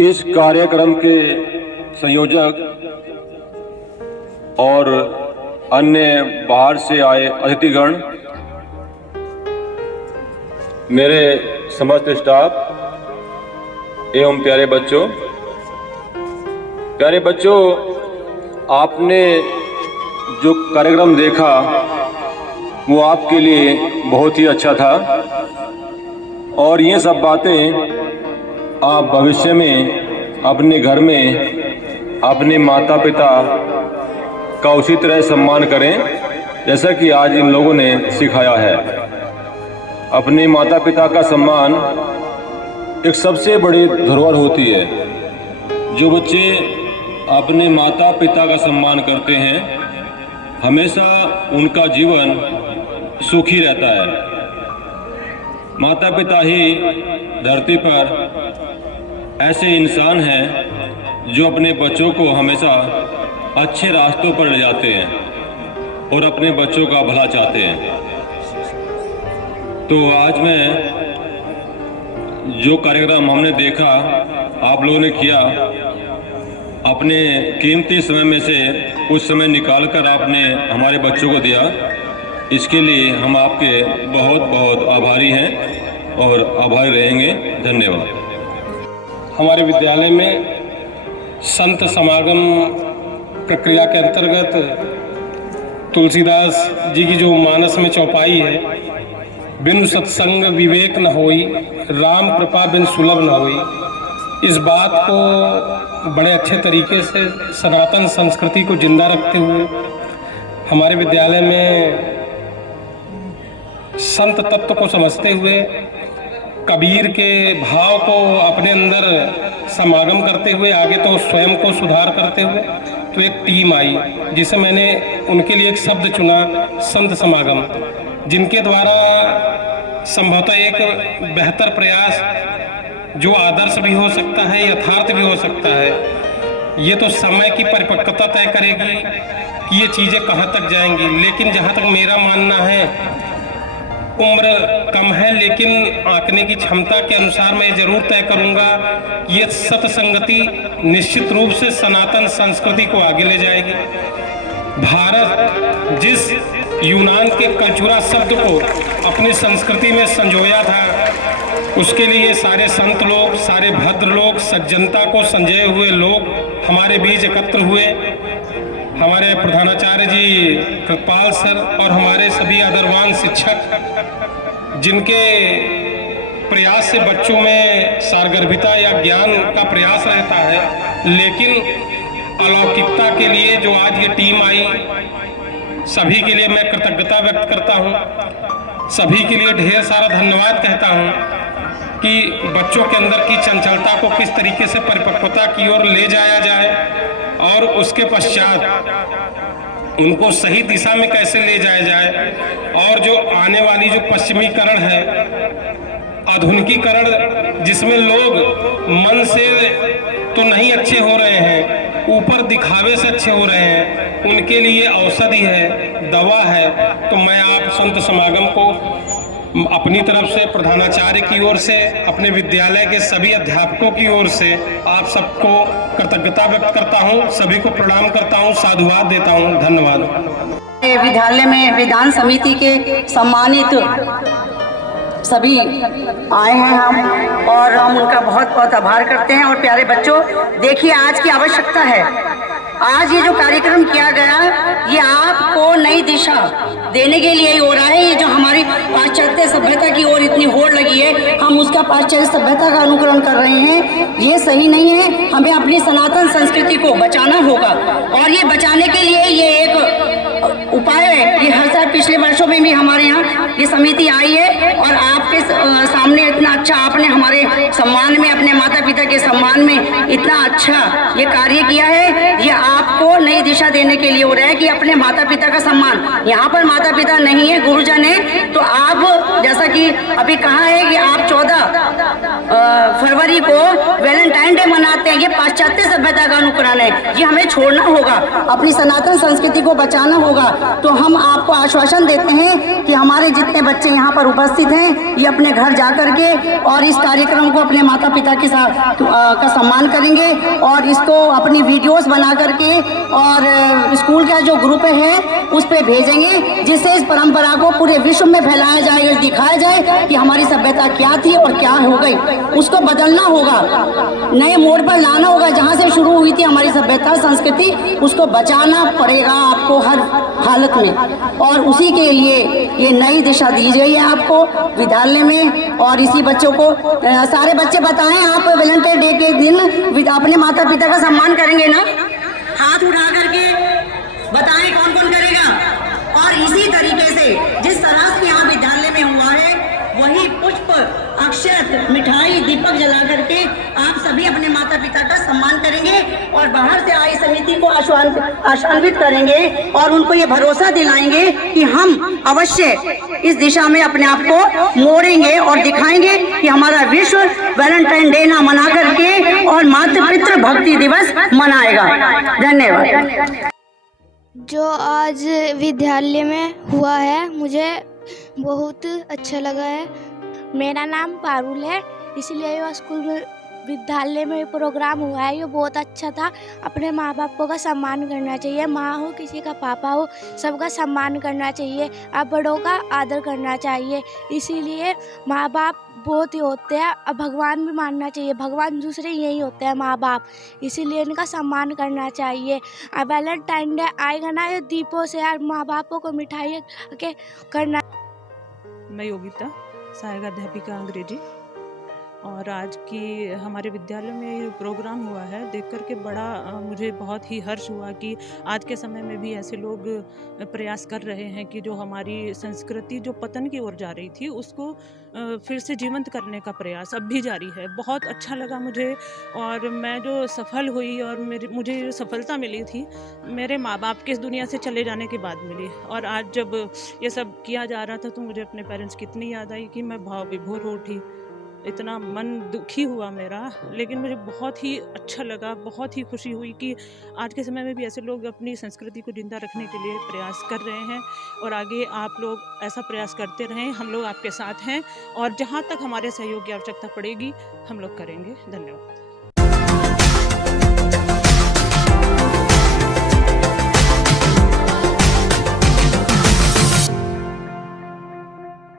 इस कार्यक्रम के संयोजक और अन्य बाहर से आए अतिथिगण, मेरे समस्त स्टाफ एवं प्यारे बच्चों, आपने जो कार्यक्रम देखा वो आपके लिए बहुत ही अच्छा था और ये सब बातें आप भविष्य में अपने घर में अपने माता पिता का उसी तरह सम्मान करें जैसा कि आज इन लोगों ने सिखाया है। अपने माता पिता का सम्मान एक सबसे बड़ी धरोहर होती है। जो बच्चे अपने माता पिता का सम्मान करते हैं हमेशा उनका जीवन सुखी रहता है। माता पिता ही धरती पर ऐसे इंसान हैं जो अपने बच्चों को हमेशा अच्छे रास्तों पर ले जाते हैं और अपने बच्चों का भला चाहते हैं। तो आज मैं जो कार्यक्रम हमने देखा आप लोगों ने किया, अपने कीमती समय में से कुछ समय निकालकर आपने हमारे बच्चों को दिया, इसके लिए हम आपके बहुत बहुत आभारी हैं और आभारी रहेंगे। धन्यवाद। हमारे विद्यालय में संत समागम प्रक्रिया के अंतर्गत तुलसीदास जी की जो मानस में चौपाई है, बिनु सत्संग विवेक न होई, राम कृपा बिन सुलभ न होई, इस बात को बड़े अच्छे तरीके से सनातन संस्कृति को जिंदा रखते हुए हमारे विद्यालय में संत तत्व को समझते हुए कबीर के भाव को अपने अंदर समागम करते हुए आगे तो स्वयं को सुधार करते हुए तो एक टीम आई जिसे मैंने उनके लिए एक शब्द चुना, संत समागम, जिनके द्वारा संभवतः एक बेहतर प्रयास जो आदर्श भी हो सकता है, यथार्थ भी हो सकता है। ये तो समय की परिपक्वता तय करेगी कि ये चीज़ें कहाँ तक जाएंगी, लेकिन जहाँ तक मेरा मानना है, उम्र कम है लेकिन आंकने की क्षमता के अनुसार मैं जरूर तय करूंगा कि ये सत्संगति निश्चित रूप से सनातन संस्कृति को आगे ले जाएगी। भारत जिस यूनान के कल्चुरा शब्द को अपनी संस्कृति में संजोया था, उसके लिए सारे संत लोग, सारे भद्र लोग, सज्जनता को संजोए हुए लोग हमारे बीच एकत्र हुए। हमारे प्रधानाचार्य जी कृपाल सर और हमारे सभी आदरवान शिक्षक, जिनके प्रयास से बच्चों में सारगर्भिता या ज्ञान का प्रयास रहता है, लेकिन अलौकिकता के लिए जो आज ये टीम आई, सभी के लिए मैं कृतज्ञता व्यक्त करता हूँ। सभी के लिए ढेर सारा धन्यवाद कहता हूँ कि बच्चों के अंदर की चंचलता को किस तरीके से परिपक्वता की ओर ले जाया जाए और उसके पश्चात उनको सही दिशा में कैसे ले जाया जाए, और जो आने वाली जो पश्चिमीकरण है, आधुनिकीकरण, जिसमें लोग मन से तो नहीं अच्छे हो रहे हैं, ऊपर दिखावे से अच्छे हो रहे हैं, उनके लिए औषधि है, दवा है। तो मैं आप संत समागम को अपनी तरफ से, प्रधानाचार्य की ओर से, अपने विद्यालय के सभी अध्यापकों की ओर से आप सबको कृतज्ञता व्यक्त करता हूं, सभी को प्रणाम करता हूं, साधुवाद देता हूं। धन्यवाद। विद्यालय में विधान समिति के सम्मानित सभी आए हैं हम, और हम उनका बहुत बहुत आभार करते हैं। और प्यारे बच्चों, देखिए आज की आवश्यकता है, आज ये जो कार्यक्रम किया गया ये आपको नई दिशा देने के लिए ही हो रहा है। ये जो हमारी पाश्चात्य सभ्यता की ओर इतनी होड़ लगी है, हम उसका पाश्चात्य सभ्यता का अनुकरण कर रहे हैं, ये सही नहीं है। हमें अपनी सनातन संस्कृति को बचाना होगा, और ये बचाने के लिए ये एक उपाय है। ये हर साल पिछले वर्षों में भी हमारे यहाँ ये समिति आई है, और आपके सामने इतना अच्छा आपने हमारे सम्मान में, अपने माता पिता के सम्मान में इतना अच्छा ये कार्य किया है। ये आपको नई दिशा देने के लिए हो रहा है कि अपने माता पिता का सम्मान, यहाँ पर माता पिता नहीं है, गुरुजन है। तो आप जैसा कि अभी कहा है कि आप 14 फरवरी को वैलेंटाइन डे मनाते हैं, ये पाश्चात्य सभ्यता का अनुकरण है। ये हमें छोड़ना होगा, अपनी सनातन संस्कृति को बचाना होगा। तो हम आपको आश्वासन देते हैं कि हमारे जितने बच्चे यहाँ पर उपस्थित हैं, ये अपने घर जा करके और इस कार्यक्रम को अपने माता पिता के साथ का सम्मान करेंगे और इसको अपनी वीडियोस बना करके और स्कूल का जो ग्रुप है उस पर भेजेंगे, जिससे इस परंपरा को पूरे विश्व में फैलाया जाएगा, दिखाया जाए कि हमारी सभ्यता क्या थी और क्या हो गई। उसको बदलना होगा, नए मोड़ पर लाना होगा। जहाँ से शुरू हुई थी हमारी सभ्यता संस्कृति, उसको बचाना पड़ेगा आपको हर हालत में, और उसी के लिए ये नई दिशा दी गई है आपको विद्यालय में। और इसी बच्चों को सारे बच्चे बताएं, आप वैलेंटाइन डे के दिन अपने माता पिता का सम्मान करेंगे ना? हाथ उठा करके बताएं कौन कौन करेगा। और इसी तरीके से जिस तरह से यहाँ विद्यालय में हुआ है, वही पुष्प, अक्षत, मिठाई, दीपक जला करके आप सभी अपने माता पिता का सम्मान करेंगे और बाहर से आई समिति को आशान्वित करेंगे और उनको ये भरोसा दिलाएंगे कि हम अवश्य इस दिशा में अपने आप को मोड़ेंगे और दिखाएंगे कि हमारा विश्व वैलेंटाइन डे ना मना करके और मातृ पितृ भक्ति दिवस मनाएगा। धन्यवाद। जो आज विद्यालय में हुआ है मुझे बहुत अच्छा लगा है। मेरा नाम पारुल है, इसलिए ये स्कूल में विद्यालय में प्रोग्राम हुआ है, ये बहुत अच्छा था। अपने माँ बापों का सम्मान करना चाहिए, माँ हो किसी का पापा हो, सबका सम्मान करना चाहिए, अब बड़ों का आदर करना चाहिए। इसीलिए माँ बाप बहुत ही होते हैं, अब भगवान भी मानना चाहिए, भगवान दूसरे यही होते हैं माँ बाप, इसीलिए इनका सम्मान करना चाहिए। अब वैलेंटाइन डे आएगा ना, ये दीपों से यार माँ बापों को मिठाई के करना। मैं योगिता, सहायक अध्यापिका अंग्रेजी, और आज की हमारे विद्यालय में ये प्रोग्राम हुआ है देख कर के बड़ा मुझे बहुत ही हर्ष हुआ कि आज के समय में भी ऐसे लोग प्रयास कर रहे हैं कि जो हमारी संस्कृति जो पतन की ओर जा रही थी उसको फिर से जीवंत करने का प्रयास अब भी जारी है। बहुत अच्छा लगा मुझे, और मैं जो सफल हुई और मुझे जो सफलता मिली थी मेरे माँ बाप के इस दुनिया से चले जाने के बाद मिली। और आज जब ये सब किया जा रहा था तो मुझे अपने पेरेंट्स की इतनी याद आई कि मैं भाव विभोर हो उठी, इतना मन दुखी हुआ मेरा। लेकिन मुझे बहुत ही अच्छा लगा, बहुत ही खुशी हुई कि आज के समय में भी ऐसे लोग अपनी संस्कृति को जिंदा रखने के लिए प्रयास कर रहे हैं, और आगे आप लोग ऐसा प्रयास करते रहें। हम लोग आपके साथ हैं और जहाँ तक हमारे सहयोग की आवश्यकता पड़ेगी हम लोग करेंगे। धन्यवाद।